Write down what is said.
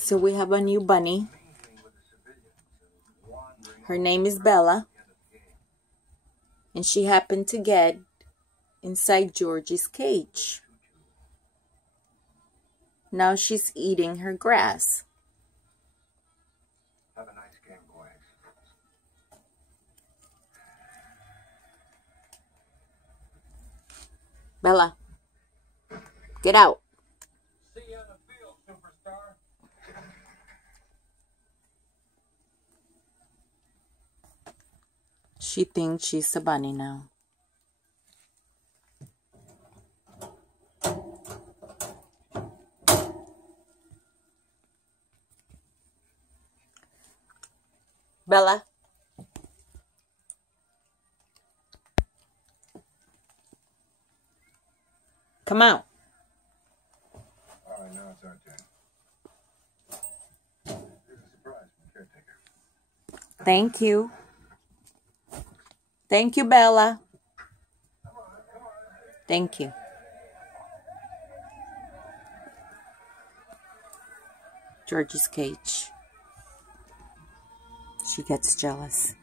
So we have a new bunny. Her name is Bella. And she happened to get inside Georgie's cage. Now she's eating her grass. Have a nice game, boys. Bella, get out. See you on the field, superstar. She thinks she's a bunny now. Bella. Come out. All right, now it's our turn. Here's a surprise from the caretaker. Thank you. Thank you, Bella. Thank you. Georgie's cage. She gets jealous.